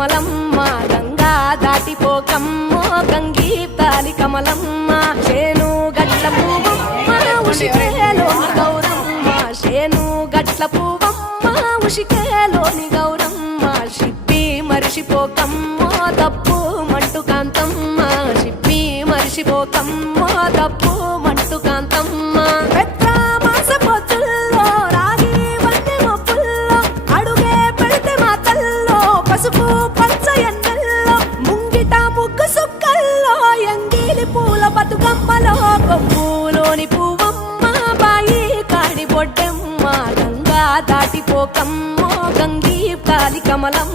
కమలమ్మ గంగా దాటిపోకమ్మో గంగీ తాలి కమలమ్మ శేను గట్ల పువ్వమ్మ ఉషికేలోని గౌరమ్మ శేను గట్ల పువ్వమ్మ ఉషికేలోని గౌరమ్మ షిప్పి మరిషిపోకమ్మో తప్పు మంటు కాంతమ్మ షిప్పి మరిషిపోకమ్మో తప్పు మంటు కాంతమ్మ పసుపు పచ్చ ఎన్నెల్లో ముంగిట ముగ్గు సుక్కల్లో ఎంగిలి పూల బతుకమ్మలో కొమ్ములోని పువ్వమ్మ బాయి కాడి బొడ్డెమ్మ గంగా దాటిపోకమ్మో గంగీ తాలి కమలమ్మ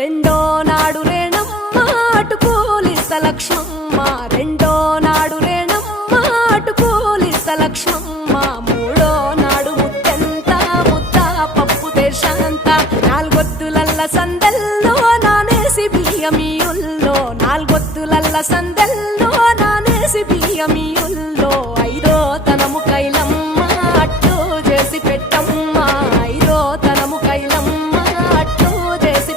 రెండో నాడు రేణమ్మ అటుకూలిస్త లక్ష్మమ్మ రెండో నాడు రేణమ్మ అటుకూలిస్త లక్ష్మమ్మ మూడో నాడు ముత్తెంత ముద్ద పప్పు దేశంత నాలుగొత్తులల్ల సందెల్లో నానేసి బియ్యమియుల్లో నాలుగొత్తులల్ల సందెల్లో నానేసి బియ్యమియుల్లో ఐదో తనము కైలమ్మ అట్టు చేసి పెట్టమ్మ ఐదో తనము కైలమ్మ అట్టు చేసి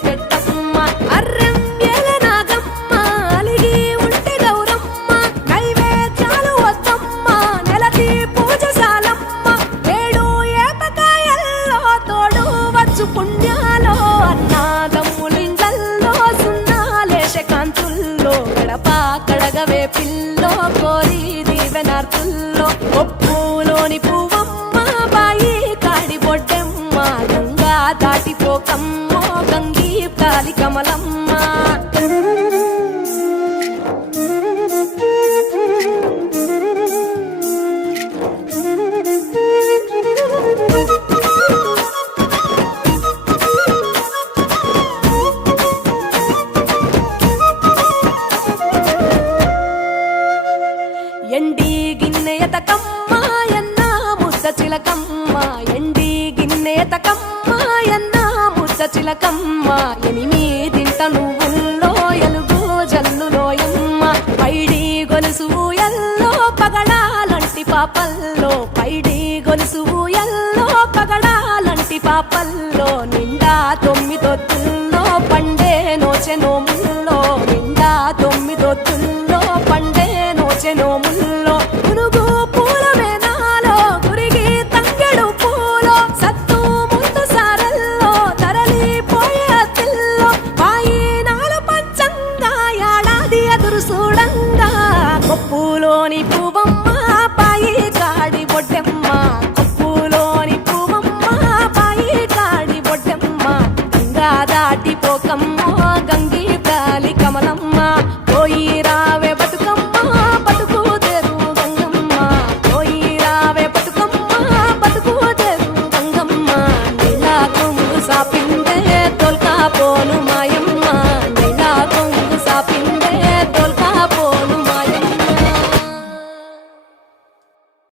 పుణ్యాలో అన్నాదమ్ములింగల్లో సున్నాలేశ కాంతుల్లో గడప కడగవే పిల్లో కోరి దీవెనార్తుల్లో ఒప్పులోని పువ్వమ్మ బాయి కాడి బొడ్డెమ్మ గంగా దాటిపోకమ్మో గంగీ తాలి కమలమ్మ ఎండి గిన్నెయతకమ్మ ఎన్న ముద్ద చిలకమ్మ ఎండి గిన్నెయతకమ్మ ఎన్న ముద్ద చిలకమ్మ ఎనిమిదింట నువ్వుల్లో ఎలుగు జల్లులోయమ్మ పైడి గొలుసు ఎల్లో పగడాలంటి పాపల్లో పైడి గొలుసు ఎల్లో పగడాలంటి పాపల్లో నిండా తొమ్మిదొత్తుల్లో పండే నోచె నోముల్లో నిండా తొమ్మిదొత్తుల్లో పండే నోచె నోముల్లో పునుగు పూల వేనాలో గురిగి తంగెడు పూలో సత్తు ముందు సారల్లో తరలిపోయే అత్తిల్లో పాయి నాలు పంచంగా ఏడాది ఎదురు చూడంగా కొప్పులోని పువ్వమ్మ పాయి కాడి బొడ్డెమ్మ కొప్పులోని పువ్వమ్మ పాయి కాడి బొడ్డెమ్మ గంగా దాటిపోకమ్మో